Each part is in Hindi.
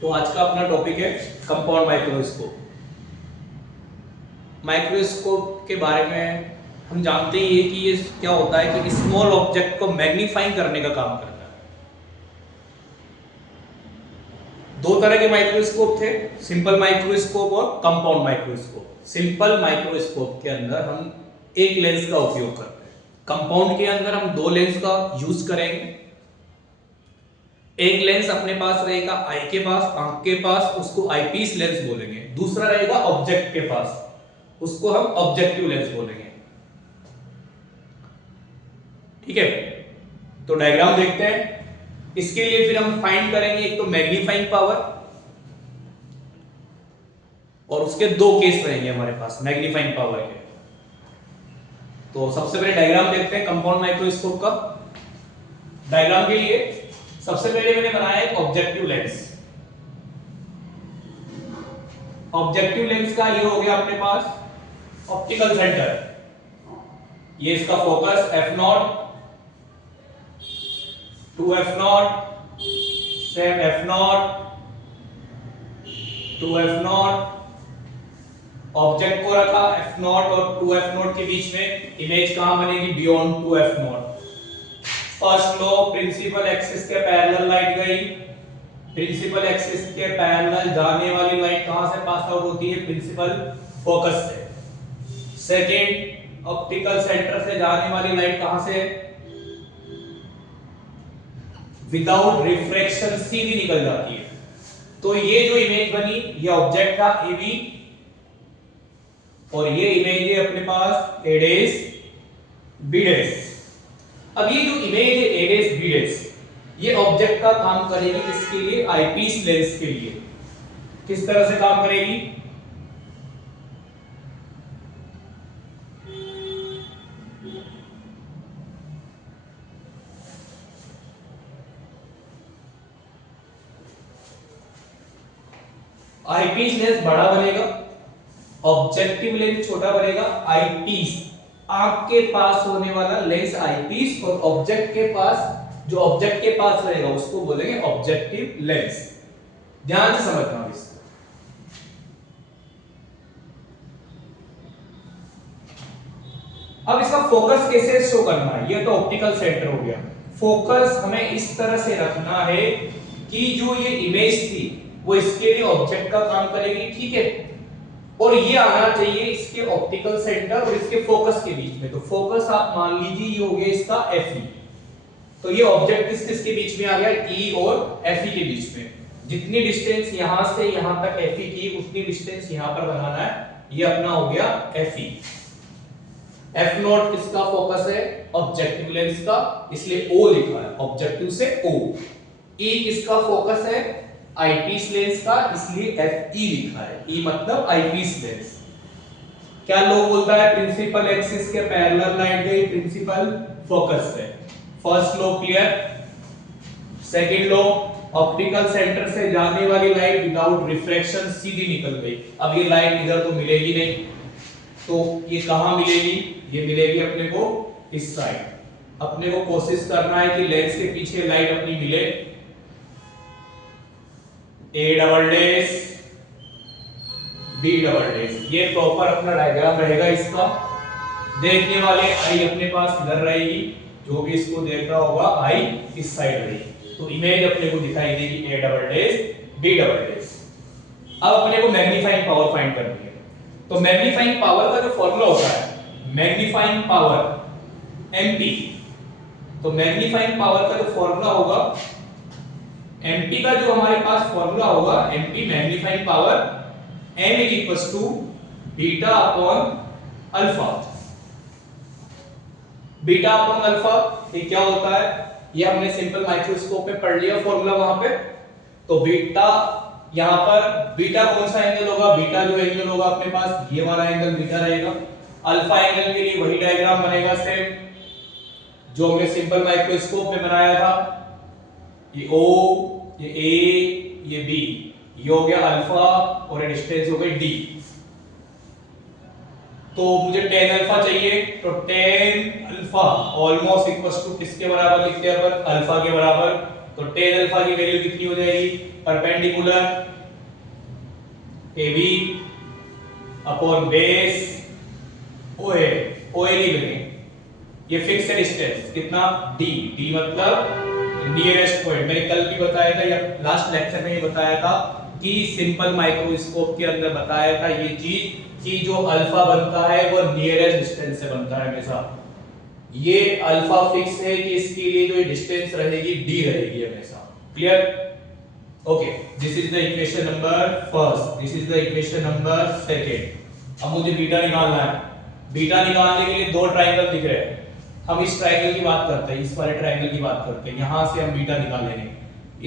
तो आज का अपना टॉपिक है कंपाउंड माइक्रोस्कोप। माइक्रोस्कोप के बारे में हम जानते ही है कि ये क्या होता है कि स्मॉल ऑब्जेक्ट को मैग्नीफाइंग करने का काम करता है। दो तरह के माइक्रोस्कोप थे, सिंपल माइक्रोस्कोप और कंपाउंड माइक्रोस्कोप। सिंपल माइक्रोस्कोप के अंदर हम एक लेंस का उपयोग करते हैं, कंपाउंड के अंदर हम दो लेंस का यूज करेंगे। एक लेंस अपने पास रहेगा आई के पास, आंख के पास, उसको आईपीस लेंस बोलेंगे। दूसरा रहेगा ऑब्जेक्ट के पास, उसको हम ऑब्जेक्टिव लेंस बोलेंगे। ठीक है, तो डायग्राम देखते हैं। इसके लिए फिर हम फाइंड करेंगे एक तो मैग्नीफाइंग पावर, और उसके दो केस रहेंगे हमारे पास मैग्नीफाइंग पावर के। तो सबसे पहले डायग्राम देखते हैं कंपाउंड माइक्रोस्कोप का। डायग्राम के लिए सबसे पहले मैंने बनाया एक ऑब्जेक्टिव लेंस। ऑब्जेक्टिव लेंस का ये हो गया अपने पास ऑप्टिकल सेंटर, ये इसका focus f0 to f0 same f0 to f0। Object को रखा f0 और 2f0 के बीच में, इमेज कहां बनेगी बियॉन्ड 2f0। फर्स्ट लो प्रिंसिपल एक्सिस के पैरेलल लाइट गई, प्रिंसिपल एक्सिस के पैरेलल जाने वाली लाइट कहां से पास आउट होती है, प्रिंसिपल फोकस से। सेकंड, ऑप्टिकल सेंटर से जाने वाली लाइट कहां से, विदाउट रिफ्रैक्शन सीधी निकल जाती है। तो ये जो इमेज बनी, ये ऑब्जेक्ट था AB, और ये इमेज है अपने पास A डैश B डैश। अब ये जो इमेज है A डैश B डैश, ये ऑब्जेक्ट का काम करेगी किसके लिए, आईपीस लेंस के लिए। किस तरह से काम करेगी, आईपीस लेंस बड़ा बनेगा, ऑब्जेक्टिव लेंस छोटा बनेगा। आईपीस आंख के पास होने वाला लेंस आईपीस, और ऑब्जेक्ट के पास, जो ऑब्जेक्ट के पास रहेगा उसको बोलेंगे ऑब्जेक्टिव लेंस। ध्यान से समझना इसको। अब इसका फोकस कैसे शो करना है, ये तो ऑप्टिकल सेंटर हो गया। फोकस हमें इस तरह से रखना है कि जो ये इमेज थी वो इसके लिए ऑब्जेक्ट का काम करेगी, ठीक है, और ये आना चाहिए इसके ऑप्टिकल सेंटर और इसके फोकस के बीच में। तो फोकस आप मान लीजिए ये हो गया इसका Fe, तो ये ऑब्जेक्ट किसके बीच में आ गया, E और Fe के बीच में। जितनी डिस्टेंस यहां से यहां तक Fe की, उतनी डिस्टेंस यहां पर बनाना है। ये अपना हो गया Fe। F0 किसका फोकस है, ऑब्जेक्टिव लेंस का, इसलिए O लिखा है, ऑब्जेक्टिव से O। E किसका फोकस है, आईपीस लेंस का, इसलिए Fe लिखा है। E मतलब आईपीस लेंस। क्या लो बोलता है, प्रिंसिपल एक्सिस के पैरेलल लाइट गई प्रिंसिपल फोकस से। फर्स्ट लो क्लियर। सेकंड लो, ऑप्टिकल सेंटर से जाने वाली लाइट विदाउट रिफ्रैक्शन सीधी निकल गई। अब ये लाइट इधर तो मिलेगी नहीं, तो ये कहां मिलेगी, ये मिलेगी अपने को इस साइड। अपने को कोशिश करना है कि लेंस के पीछे लाइट अपनी मिले। A double dash B double dash, ये प्रॉपर अपना डायग्राम रहेगा इसका। देखने वाले आई अपने पास इधर रहेगी, जो भी इसको देख रहा होगा आई इस साइड रहेगी। तो इमेज अपने को दिखाई देगी A double dash B double dash. अब अपने को मैग्नीफाइंग पावर फाइंड करनी है। तो मैग्नीफाइंग पावर का जो फॉर्मूला होता है, मैग्नीफाइंग पावर MP, तो मैग्नीफाइंग पावर का जो फॉर्मूला होगा, MP का जो हमारे पास फॉर्मूला होगा, MP magnifying power M is equals to beta upon alpha. Beta upon alpha ये क्या होता है, ये हमने सिंपल माइक्रोस्कोप में पढ़ लिया फॉर्मूला वहां पे। तो बीटा, यहां पर बीटा कौन सा एंगल होगा, बीटा जो एंगल होगा अपने पास ये वाला एंगल बीटा रहेगा। अल्फा एंगल के लिए वही डायग्राम बनेगा सेम जो हमने सिंपल माइक्रोस्कोप में बनाया था। ये O, ये A, ये B, ये हो गया अल्फा और ये डिस्टेंस हो गई D। तो मुझे tan अल्फा चाहिए, तो tan alpha almost equals to किसके बराबर लिखते हैं अपन, अल्फा के बराबर। तो tan अल्फा की वैल्यू कितनी हो जाएगी, perpendicular AB upon base OA, OA नहीं बने, ये फिक्स डिस्टेंस कितना D, D मतलब नियरेस्ट पॉइंट। मैंने कल भी बताया था या लास्ट लेक्चर में ये बताया था कि सिंपल माइक्रोस्कोप के अंदर बताया था ये चीज कि जो अल्फा बनता है वो नियरेस्ट डिस्टेंस से बनता है हमेशा। ये अल्फा फिक्स है कि इसके लिए जो डिस्टेंस रहेगी D रहेगी हमेशा। Clear? Okay, this is the equation number first, this is the equation number second. अब मुझे बीटा निकालना है। बीटा निकालने के लिए दो ट्रायंगल दिख रहे हैं, हम इस ट्रायंगल की बात करते हैं, इस वाले ट्रायंगल की बात करते हैं। यहां से हम बीटा निकालेंगे,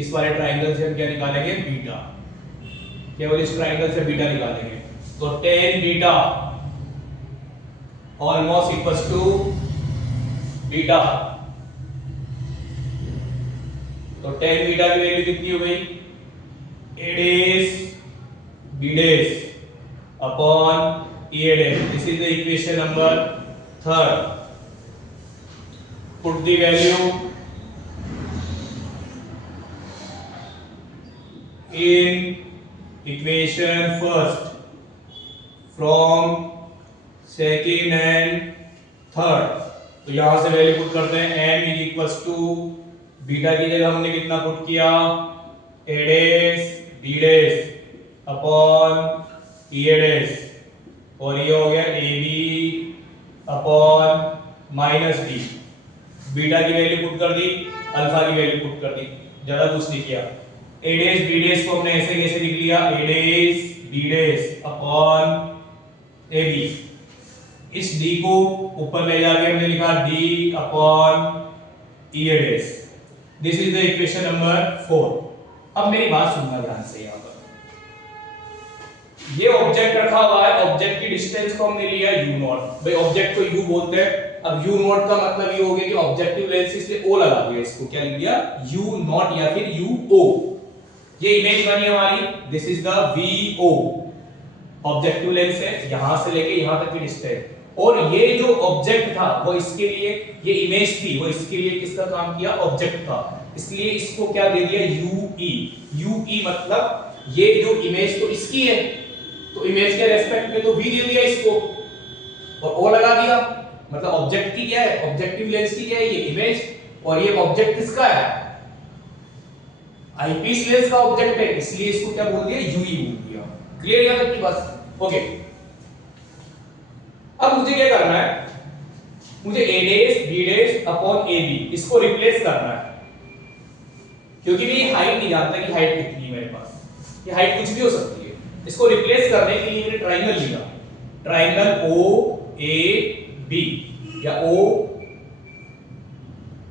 इस वाले ट्रायंगल से हम क्या निकालेंगे, बीटा। केवल इस ट्रायंगल से बीटा निकालेंगे। तो tan beta almost equals to beta. तो tan बीटा की वैल्यू कितनी हो गई, a dash b dash अपॉन a dash। This is the equation number third. put the value in equation first from second and third। तो यहां से वैल्यू पुट करते हैं, m is equals to beta की जगह हमने कितना पुट किया, a dash b dash upon e a dash, और ये हो गया ab upon minus d। Beta की वैल्यू पुट कर दी, अल्फा की वैल्यू पुट कर दी, ज्यादा कुछ नहीं किया। a dash b dash को हमने ऐसे कैसे लिख लिया, a dash b dash upon ab। इस d को ऊपर ले जाके हमने लिखा d upon e a dash। This is the equation number 4। अब मेरी बात सुनना ध्यान से, यहां पर ये ऑब्जेक्ट रखा हुआ है, ऑब्जेक्ट की डिस्टेंस को हमने लिया u नॉट। भाई ऑब्जेक्ट को u बोलते हैं। अब u नॉट का मतलब ये हो गया कि ऑब्जेक्टिव लेंस, इसलिए o लगा दिया, इसको क्या लिख दिया, u नॉट या फिर uo। ये इमेज बनी हमारी, this is the vo, objective lens है, यहां से लेके यहां तक की डिस्टेंस। और ये जो ऑब्जेक्ट था वो इसके लिए, ये इमेज थी वो इसके लिए किसका काम किया, ऑब्जेक्ट का। इसलिए इसको क्या दे दिया, ue। ue मतलब ये जो इमेज तो इसकी है, तो इमेज के रेस्पेक्ट में तो v दे दिया इसको, और o लगा दिया। मतलब ऑब्जेक्ट की क्या है, ऑब्जेक्टिव लेंस की क्या है, ये इमेज, और ये ऑब्जेक्ट किसका है, आईपीस लेंस का ऑब्जेक्ट है, इसलिए इसको क्या बोल दिया, यूई बोल दिया। क्लियर यहां तक की बस? ओके, अब मुझे क्या करना है, मुझे a dash b dash upon ab इसको रिप्लेस करना है, क्योंकि मैं ये हाइट नहीं जानता कि हाइट कितनी है मेरे पास, ये हाइट कुछ भी हो सकती है। इसको रिप्लेस करने के लिए मैंने ट्रायंगल लिया, ट्रायंगल o a b या o,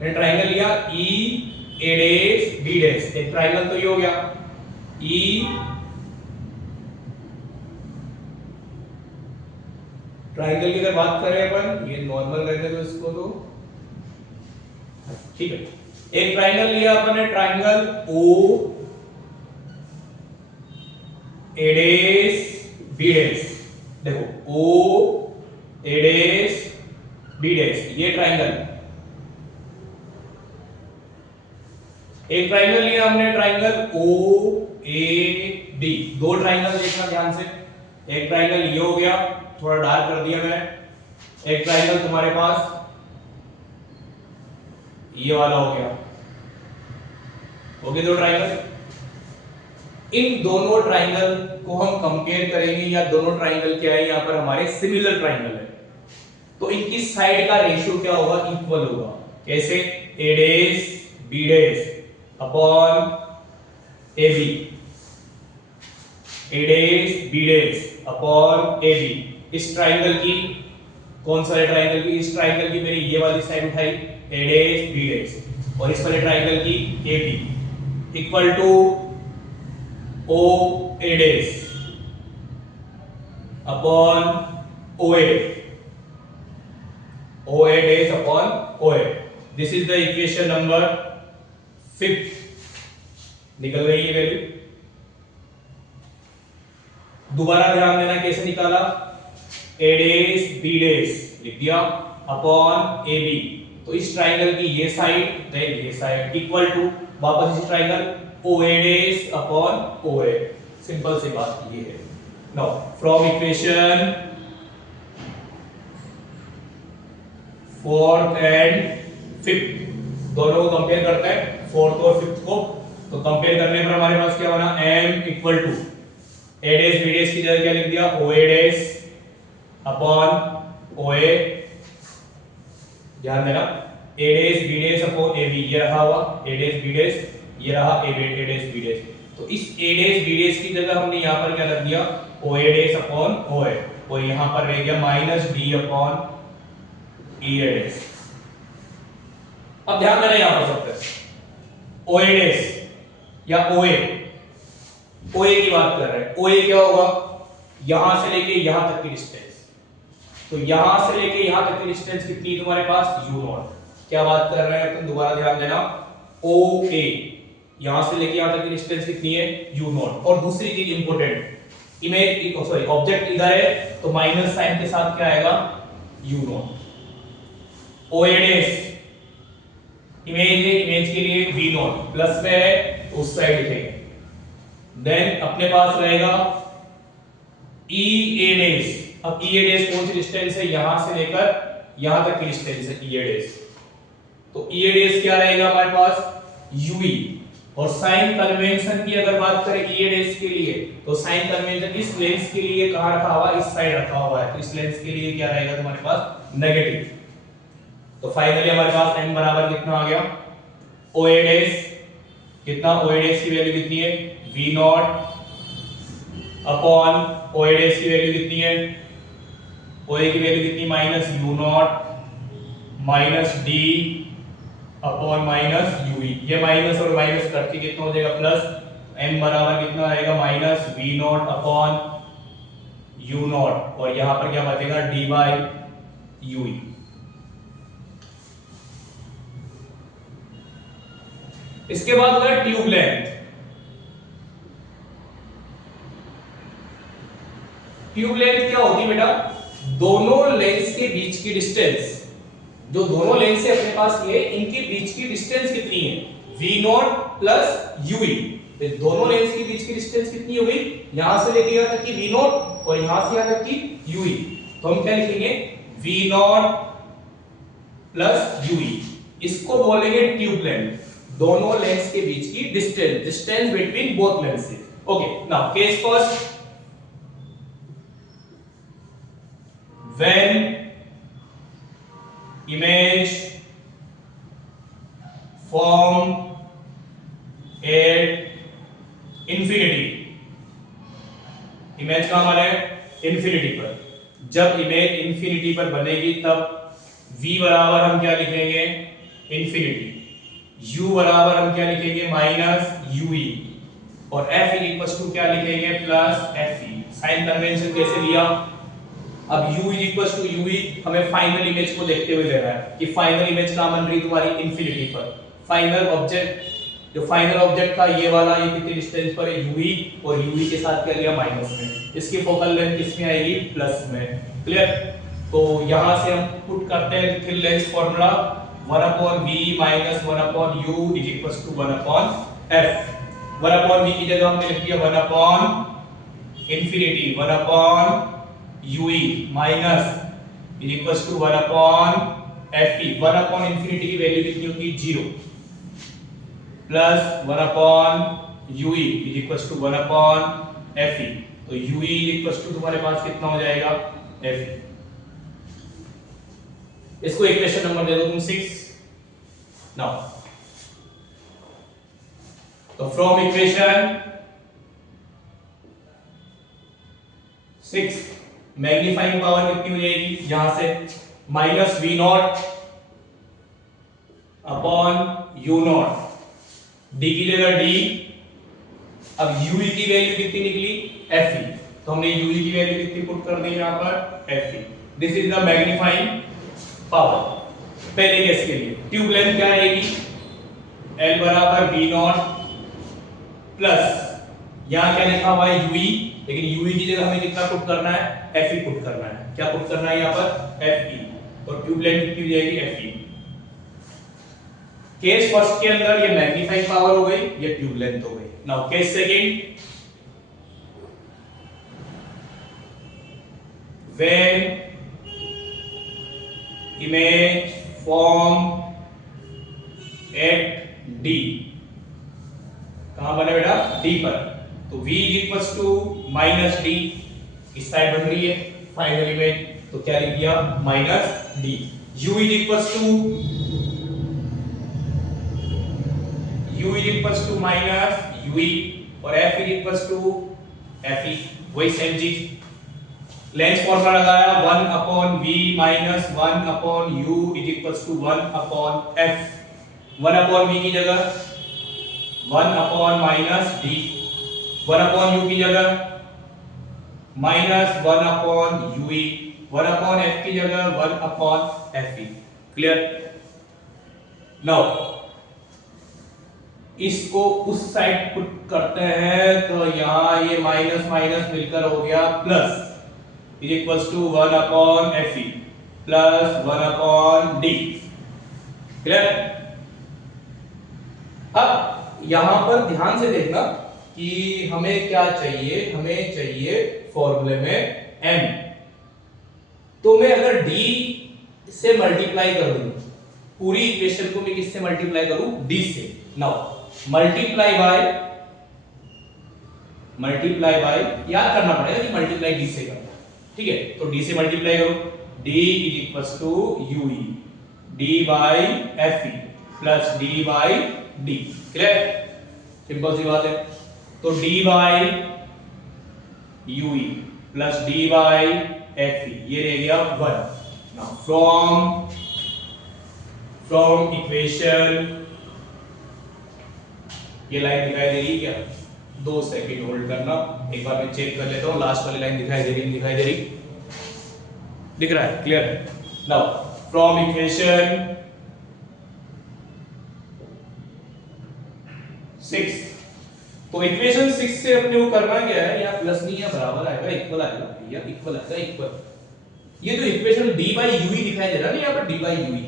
मैंने ट्रायंगल लिया e a dash b dash. एक ट्रायंगल तो ये हो गया e ट्रायंगल की अगर बात करें अपन, ये नॉर्मल रहने दो इसको, तो ठीक है। एक ट्रायंगल लिया अपन ने, triangle o a dash b dash. देखो o a dash b dash, ये ट्रायंगल। एक ट्रायंगल लिया हमने, ट्रायंगल o a b। दो ट्रायंगल देखना ध्यान से, एक ट्रायंगल ये हो गया, थोड़ा डार्क कर दिया मैंने। एक ट्रायंगल तुम्हारे पास ये वाला हो गया, हो गए दो ट्रायंगल। इन दोनों ट्रायंगल को हम कंपेयर करेंगे, या दोनों ट्रायंगल क्या है, यहां पर हमारे सिमिलर ट्रायंगल है, तो इनकी साइड का रेशियो क्या होगा, इक्वल होगा। कैसे, a dash b dash upon ab, a dash b dash upon ab। इस ट्रायंगल की, कौन सा है ट्रायंगल की, इस ट्रायंगल की मैंने ये वाली साइड उठाई a डैश b डैश, और इस वाले ट्रायंगल की ab equal to o a dash upon oa, o a dash upon oa। This is the equation number 5। निकल गई ये वैल्यू। दोबारा ध्यान देना कैसे निकाला, a डैश b डैश लिख दिया अपॉन ab, तो इस ट्राइंगल की ये साइड देन ये साइड इक्वल टू वापस इस triangle OA dash upon OA। Simple सी बात ये है। Now from equation fourth and fifth दोनों को कंपेयर करते हैं, फोर्थ और फिफ्थ को। तो कंपेयर करने पर हमारे पास क्या बना, m equal to a dash b dash की जगह क्या लिख दिया, OA डैश अपॉन OA। ध्यान देना, a dash b dash upon AB ये रहा हुआ, a डैश b डैश ये रहा a डैश b डैश। तो इस a डैश b डैश की जगह हमने यहां पर क्या रख दिया, OA डैश अपॉन OA, और यहां पर रह गया minus d upon EA dash. अब ध्यान देना यहां पर सबसे OA डैश या OA की बात कर रहे हैं। OA क्या होगा, यहां से लेके यहां तक की डिस्टेंस। तो यहां से लेके यहां तक की डिस्टेंस कितनी है तुम्हारे पास, u0। क्या बात कर रहे हैं अपन, दोबारा ध्यान देना, OA यहां से लेके यहां तक की डिस्टेंस कितनी है, u0। और दूसरी चीज इंपॉर्टेंट, इमेज सॉरी ऑब्जेक्ट इधर है तो माइनस साइन के साथ क्या आएगा, u0। OA डैश इमेज है, इमेज के लिए v0 प्लस में है तो उस साइड लिखेंगे। देन अपने पास रहेगा EA डैश। अब EA डैश कौन सी डिस्टेंस है, यहां से लेकर यहां तक की डिस्टेंस है EA डैश। तो EA डैश क्या रहेगा हमारे पास, UE। और साइन कन्वेंशन की अगर बात करें EA डैश के लिए, तो साइन कन्वेंशन इस लेंस के लिए कहां रखा हुआ है, इस साइड रखा हुआ है। तो इस लेंस के लिए क्या रहेगा तुम्हारे पास, नेगेटिव। तो फाइनली हमारे पास n बराबर कितना आ गया, OA डैश कितना, OA डैश की वैल्यू कितनी है, v0 अपॉन OA डैश की वैल्यू कितनी है, OA की वैल्यू कितनी, minus u0 minus d upon minus ue। ये माइनस और माइनस करके कितना हो जाएगा, प्लस। m बराबर कितना आएगा, माइनस v0 अपॉन u0, और यहां पर क्या बचेगा, d बाई ue। इसके बाद होगा ट्यूब लेंथ। ट्यूब लेंथ क्या होती है बेटा, दोनों लेंस के बीच की डिस्टेंस, जो दोनों लेंस है अपने पास ये, इनके बीच की डिस्टेंस कितनी है, v0 प्लस ue। तो दोनों लेंस के बीच की डिस्टेंस कितनी हो गई, यहां से लेके यहां तक की v0 और यहां से यहां तक की ue। तो हम क्या लिखेंगे, v0 प्लस ue। इसको बोलेंगे ट्यूब लेंथ, दोनों लेंस के बीच की distance, distance between both lenses. Okay, now case first, when image form at infinity, image कहां बने, इंफिनिटी पर। जब इमेज इंफिनिटी पर बनेगी तब v बराबर हम क्या लिखेंगे, इंफिनिटी, u बराबर हम क्या लिखेंगे, माइनस ue, और f इक्वल्स टू क्या लिखेंगे, प्लस fe। साइन कन्वेंशन कैसे लिया, अब u इक्वल्स टू ue हमें फाइनल इमेज को देखते हुए लेना है कि फाइनल इमेज कहां बन रही तुम्हारी, इंफिनिटी पर। फाइनल ऑब्जेक्ट, जो फाइनल ऑब्जेक्ट था ये वाला, ये कितनी डिस्टेंस पर है, ue, और ue के साथ क्या लिया, माइनस में। इसकी फोकल लेंथ किसमें आएगी, प्लस में। क्लियर। तो यहां से हम पुट करते हैं फिर lens formula, 1/v minus 1/u is equals to 1/f। 1/v की जगह हमने लिख दिया 1/ infinity 1/ ue minus is equals to 1/fe। 1/ infinity की वैल्यू कितनी होगी, 0, plus 1/ue is equals to 1/fe। तो ue इक्वल्स टू तुम्हारे पास कितना हो जाएगा, fe। इसको इक्वेशन नंबर दे दो तुम 6। नाउ तो फ्रॉम इक्वेशन 6 मैग्नीफाइंग पावर कितनी हो जाएगी, यहां से minus v0 upon u0, d की जगह d। अब ue की वैल्यू कितनी निकली, fe। तो हमने ue की वैल्यू कितनी पुट कर दी यहां पर, fe। This is the magnifying power पहले केस के लिए। ट्यूब लेंथ क्या आएगी, L बराबर v0 प्लस यहां क्या लिखा हुआ है ue, लेकिन ue की जगह हमें कितना पुट करना है, fe पुट करना है। क्या पुट करना है यहां पर, fe, और ट्यूब लेंथ कितनी हो जाएगी, fe। केस फर्स्ट के अंदर ये मैग्नीफाइंग पावर हो गई, ये ट्यूब लेंथ हो गई। Now case second, when image form at D, कहां बने बेटा? D पर। तो V is equals to minus D, इस साइड बन रही है फाइनल इमेज, तो क्या लिख दिया? Minus D. U is equals to minus UE और F is equals to FE, वही सेम चीज। लेंथ फॉर्मूला लगाया 1 upon V minus 1 upon U is equals to 1 upon F। 1 upon V की जगह 1 upon minus D, 1 upon U की जगह minus 1 upon UE, 1 upon F की जगह 1 अपॉन FE। क्लियर? नाउ इसको उस साइड पुट करते हैं तो यहां ये माइनस माइनस मिलकर हो गया plus, is equals to 1 upon FE plus 1 upon D। Clear? अब यहां पर ध्यान से देखना कि हमें क्या चाहिए, हमें चाहिए फॉर्मूले में m। तो मैं अगर D से मल्टीप्लाई कर दूं, पूरी इक्वेशन को मैं किससे मल्टीप्लाई करूं? D से। नाउ मल्टीप्लाई बाय याद करना पड़ेगा कि मल्टीप्लाई D से करना, ठीक है? तो D से मल्टीप्लाई करो, D is equals to UE D by FE plus D by D। Clear? Simple सी बात है। तो D by UE plus D by FE ये रह गया 1। नाउ फ्रॉम इक्वेशन, ये लाइन दिखाई दे रही है क्या? 2 सेकंड होल्ड करना, एक बार मैं चेक कर लेता हूं। लास्ट वाली लाइन दिखाई दे रही, दिखाई दे रही, दिख रहा है? क्लियर? नाउ फ्रॉम इक्वेशन 6, तो इक्वेशन 6 से अपने को करना क्या है? या प्लस नहीं है, बराबर आएगा, इक्वल आएगा, या इक्वल आएगा, इक्वल। ये जो इक्वेशन d by UE दिखाई दे रहा है ना, यहाँ पर d by UE,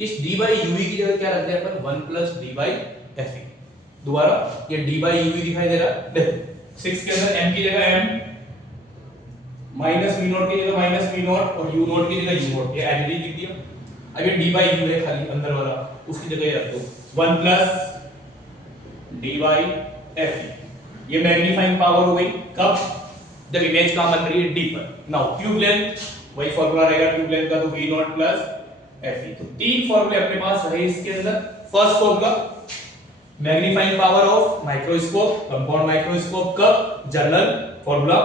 इस d by UE की जगह क्या रख दिया अपन? 1 प्लस d by FE। दोबारा ये d by UE दिखाई दे रहा है, देखो 6 के अंदर m की जगह m, माइनस v नॉट की जगह माइनस v नॉट और u नॉट की जगह u नॉट, ये एज लिख दिया। अब ये d by u है खाली अंदर वाला, उसकी जगह ये रख दो 1 प्लस d by FE। ये मैग्नीफाइंग पावर हो गई कब? जब इमेज कहां बन रही है? D पर। नाउ ट्यूब लेंथ, वही फॉर्मूला रहेगा ट्यूब लेंथ का, तो v नॉट प्लस FE। तो तीन फॉर्मूले अपने पास रहे इसके अंदर। First formula magnifying power of microscope, compound microscope का जनरल फॉर्मूला।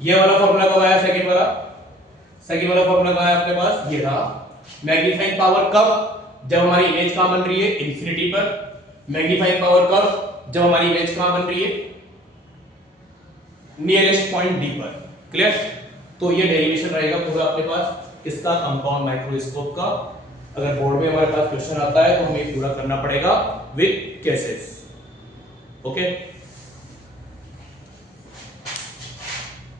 ये वाला फॉर्मूला कब आया? सेकंड वाला फॉर्मूला कब आया अपने पास? ये रहा। मैग्नीफाइंग पावर कब? जब हमारी इमेज कहां बन रही है? इंफिनिटी पर। मैग्नीफाइंग पावर कब? जब हमारी इमेज कहां बन रही है? नियरेस्ट पॉइंट D पर। क्लियर? तो ये डेरिवेशन रहेगा पूरा अपने पास इसका, कंपाउंड माइक्रोस्कोप का। अगर बोर्ड में हमारे पास क्वेश्चन आता है तो हमें पूरा करना पड़ेगा विद केसेस। ओके।